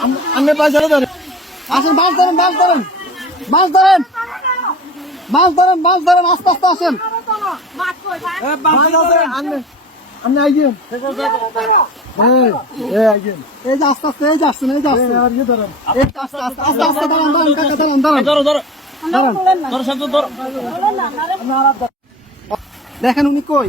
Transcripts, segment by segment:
আপনি পয়সা ধরেন আসেন মাছ ধরেন মাছ ধরেন মাছ ধরেন মাছ ধরেন মাছ ধরেন আস্তে আস্তে আসেন আপনি এই, যে আস্তে আস্তে এই যে আসছেন এই যে আসছেন আস্তে আস্তে আস্তে আস্তে দাঁড়ান দাঁড়ান কাকা দাঁড়ান দাঁড়ান ধরো ধরো দাঁড়ান ধরো শান্ত ধরো দেখেন উনি কই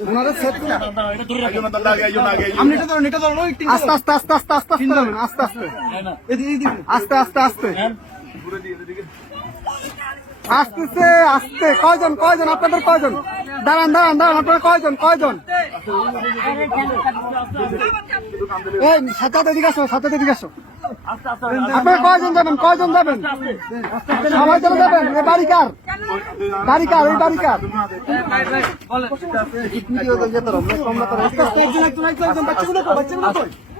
ওনারা করে- আপনি এটা ধরুন এটা ধরুন আস্তে আস্তে আস্তে আস্তে আস্তে আস্তে আস্তে আস্তে। আস্তে আস্তে আস্তে। আস্তে আসতেছে আসতে কয়জন কয়জন আপনাদের কয়জন? দাঁড়ান দাঁড়ান দাঁড়ান আপনারা কয়জন কয়জন? এই সাথে এদিকে আসো সাথে এদিকে আসো। আপনারা কয়জন যাবেন কয়জন যাবেন? সবাই চলে যাবেন এ বাড়ি কার? বাড়ি কার ওই বাড়ি কার? বাচ্চাগুলো বাচ্চাগুলো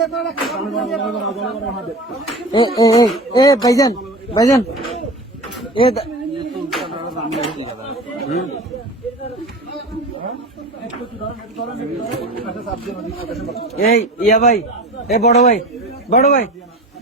আপনারা রাখেন। এ ভাইজান ভাইজান এ এই ইয়া ভাই এ বড় ভাই বড় ভাই